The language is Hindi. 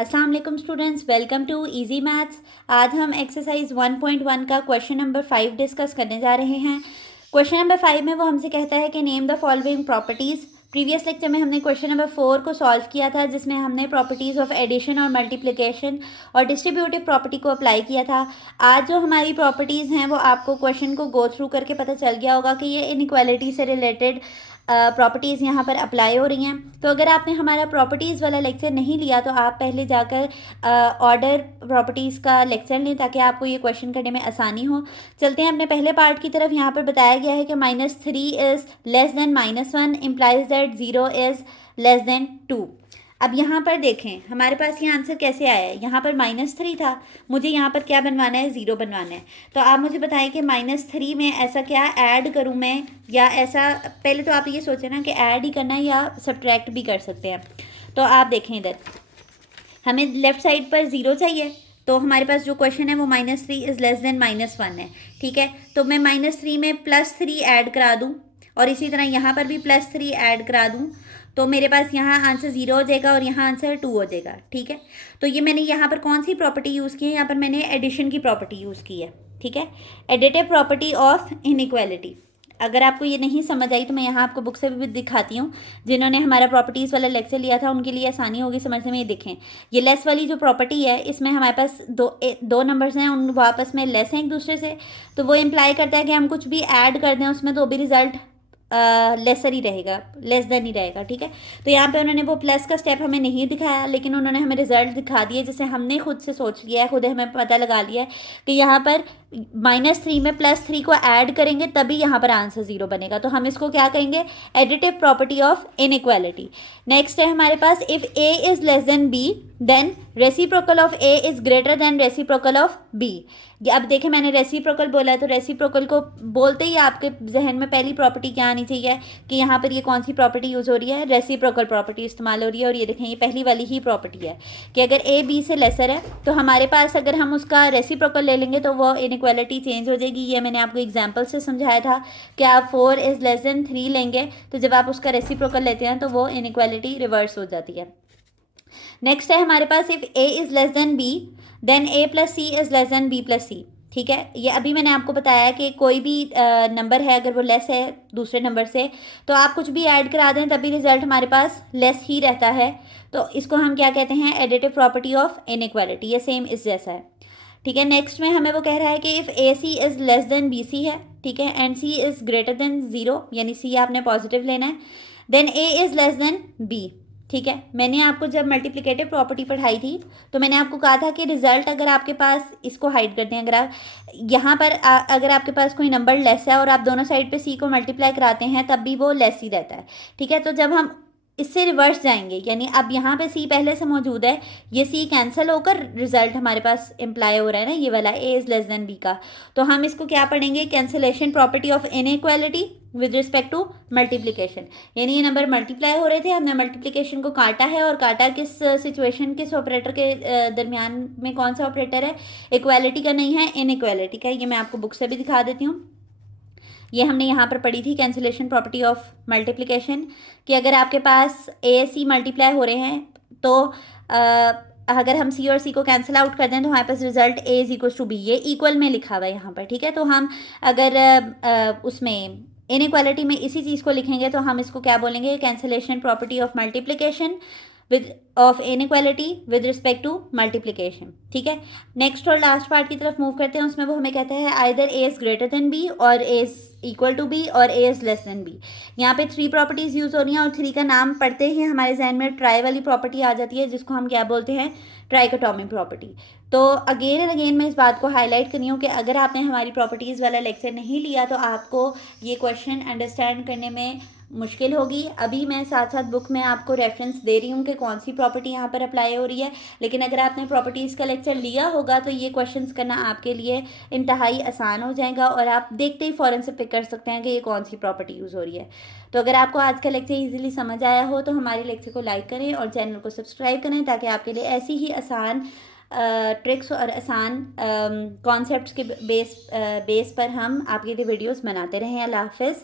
अस्सलाम वालेकुम students, welcome to easy maths. आज हम एक्सरसाइज 1.1 का क्वेश्चन नंबर 5 डिस्कस करने जा रहे हैं। क्वेश्चन नंबर 5 में वो हमसे कहता है कि name the following properties. Previous lecture में हमने क्वेश्चन नंबर 4 को सॉल्व किया था, जिसमें हमने प्रॉपर्टीज़ ऑफ एडिशन और मल्टीप्लिकेशन और डिस्ट्रीब्यूटिव प्रॉपर्टी को अप्लाई किया था। आज जो हमारी प्रॉपर्टीज़ हैं वो आपको क्वेश्चन को गो थ्रू करके पता चल गया होगा कि ये इनइक्वालिटी से रिलेटेड प्रॉपर्टीज़ यहाँ पर अप्लाई हो रही हैं। तो अगर आपने हमारा प्रॉपर्टीज़ वाला लेक्चर नहीं लिया तो आप पहले जाकर ऑर्डर प्रॉपर्टीज़ का लेक्चर लें ताकि आपको ये क्वेश्चन करने में आसानी हो। चलते हैं अपने पहले पार्ट की तरफ। यहाँ पर बताया गया है कि -3 is less then -1 implies that 0 is less then 2। अब यहाँ पर देखें हमारे पास ये आंसर कैसे आया है। यहाँ पर -3 था, मुझे यहाँ पर क्या बनवाना है, 0 बनवाना है। तो आप मुझे बताएं कि -3 में ऐसा क्या ऐड करूँ मैं, या ऐसा पहले तो आप ये सोचें ना कि ऐड ही करना है या सब्ट्रैक्ट भी कर सकते हैं। तो आप देखें इधर हमें लेफ़्ट साइड पर 0 चाहिए, तो हमारे पास जो क्वेश्चन है वो -3 इज़ लेस देन -1 है। ठीक है, तो मैं -3 में +3 ऐड करा दूँ और इसी तरह यहाँ पर भी +3 ऐड करा दूँ, तो मेरे पास यहाँ आंसर 0 हो जाएगा और यहाँ आंसर 2 हो जाएगा। ठीक है, तो ये मैंने यहाँ पर कौन सी प्रॉपर्टी यूज़ की है, यहाँ पर मैंने एडिशन की प्रॉपर्टी यूज़ की है। ठीक है, एडिटिव प्रॉपर्टी ऑफ इनइक्वालिटी। अगर आपको ये नहीं समझ आई तो मैं यहाँ आपको बुक से भी दिखाती हूँ। जिन्होंने हमारा प्रॉपर्टीज़ वाला लेक्चर लिया था उनके लिए आसानी होगी समझने में। ये देखें, ये लेस वाली जो प्रॉपर्टी है इसमें हमारे पास दो नंबर्स हैं, उन वो आपस में लेस हैं एक दूसरे से, तो वो इम्प्लाई करता है कि हम कुछ भी ऐड कर दें उसमें तो भी रिजल्ट लेसर ही रहेगा, लेस देन ही रहेगा। ठीक है, तो यहाँ पे उन्होंने वो प्लस का स्टेप हमें नहीं दिखाया, लेकिन उन्होंने हमें रिजल्ट दिखा दिए जिसे हमने खुद से सोच लिया है, खुद हमें पता लगा लिया है कि यहाँ पर -3 में +3 को ऐड करेंगे तभी यहाँ पर आंसर 0 बनेगा। तो हम इसको क्या कहेंगे, additive property of inequality. Next है हमारे पास, if A is less than B then reciprocal of A is greater than reciprocal of B. अब देखें मैंने रेसिप्रोकल बोला है, तो रेसिप्रोकल को बोलते ही आपके जहन में पहली प्रॉपर्टी क्या आनी चाहिए कि यहाँ पर ये कौन सी प्रॉपर्टी यूज़ हो रही है, रेसिप्रोकल प्रॉपर्टी इस्तेमाल हो रही है। और ये देखें ये पहली वाली ही प्रॉपर्टी है कि अगर ए बी से लेसर है तो हमारे पास अगर हम उसका रेसिप्रोकल ले लेंगे तो वो इनइक्वालिटी चेंज हो जाएगी। ये मैंने आपको एग्जाम्पल से समझाया था कि आप 4 इज़ लेस देन 3 लेंगे तो जब आप उसका रेसिप्रोकल लेते हैं तो वो इनइक्वालिटी रिवर्स हो जाती है। नेक्स्ट है हमारे पास, if A is less than B then A plus C is less than B plus C. ठीक है, ये अभी मैंने आपको बताया कि कोई भी नंबर है अगर वो लेस है दूसरे नंबर से तो आप कुछ भी ऐड करा दें तभी रिजल्ट हमारे पास लेस ही रहता है। तो इसको हम क्या कहते हैं, एडिटिव प्रॉपर्टी ऑफ इनइक्वालिटी। ये सेम इस जैसा है। ठीक है, नेक्स्ट में हमें वो कह रहा है कि if A C is less than B C है, ठीक है, and C is greater than 0, यानी सी आपने पॉजिटिव लेना है, then A is less than B. ठीक है, मैंने आपको जब मल्टीप्लिकेटिव प्रॉपर्टी पढ़ाई थी तो मैंने आपको कहा था कि रिजल्ट अगर आपके पास, इसको हाइड करते हैं, अगर आप यहाँ पर अगर आपके पास कोई नंबर लेस है और आप दोनों साइड पे सी को मल्टीप्लाई कराते हैं तब भी वो लेस ही रहता है। ठीक है, तो जब हम इससे रिवर्स जाएंगे, यानी अब यहाँ पे सी पहले से मौजूद है, ये सी कैंसिल होकर रिजल्ट हमारे पास इम्प्लाई हो रहा है ना, ये वाला A is less than B का, तो हम इसको क्या पढ़ेंगे, cancellation property of inequality with respect to multiplication. यानी ये नंबर मल्टीप्लाई हो रहे थे, हमने मल्टीप्लिकेशन को काटा है, और काटा किस सिचुएशन, किस ऑपरेटर के दरमियान में, कौन सा ऑपरेटर है, इक्वालिटी का नहीं है, इनइक्वालिटी का। ये मैं आपको बुक से भी दिखा देती हूँ। ये हमने यहाँ पर पढ़ी थी कैंसिलेशन प्रॉपर्टी ऑफ मल्टीप्लिकेशन, कि अगर आपके पास ए सी मल्टीप्लाई हो रहे हैं तो अगर हम सी और सी को कैंसिल आउट कर दें तो हमारे पास result A is equal to B, ये इक्वल में लिखा हुआ है यहाँ पर। ठीक है, तो हम अगर उसमें इनइक्वालिटी में इसी चीज़ को लिखेंगे तो हम इसको क्या बोलेंगे, cancellation property of multiplication with of inequality with respect to multiplication. ठीक है, नेक्स्ट और लास्ट पार्ट की तरफ मूव करते हैं। उसमें वो हमें कहता है either A is greater than B और A is equal to B और A is less than B. यहाँ पे 3 प्रॉपर्टीज़ यूज़ हो रही हैं और 3 का नाम पढ़ते ही हमारे जहन में ट्राई वाली प्रॉपर्टी आ जाती है जिसको हम क्या बोलते हैं, ट्राइकोटॉमी प्रॉपर्टी। तो अगेन एंड अगेन मैं इस बात को हाईलाइट कर रही हूँ कि अगर आपने हमारी प्रॉपर्टीज़ वाला लेक्चर नहीं लिया तो आपको ये क्वेश्चन अंडरस्टैंड करने में मुश्किल होगी। अभी मैं साथ साथ बुक में आपको रेफरेंस दे रही हूँ कि कौन सी प्रॉपर्टी यहाँ पर अप्लाई हो रही है, लेकिन अगर आपने प्रॉपर्टीज़ का लेक्चर लिया होगा तो ये क्वेश्चंस करना आपके लिए इंतहाई आसान हो जाएगा और आप देखते ही फ़ौरन से पिक कर सकते हैं कि ये कौन सी प्रॉपर्टी यूज़ हो रही है। तो अगर आपको आज का लेक्चर ईजिली समझ आया हो तो हमारे लेक्चर को लाइक करें और चैनल को सब्सक्राइब करें ताकि आपके लिए ऐसी ही आसान ट्रिक्स और आसान कॉन्सेप्ट्स के बेस पर हम आपके लिए वीडियोस बनाते रहें। अल्लाह हाफ़िज़।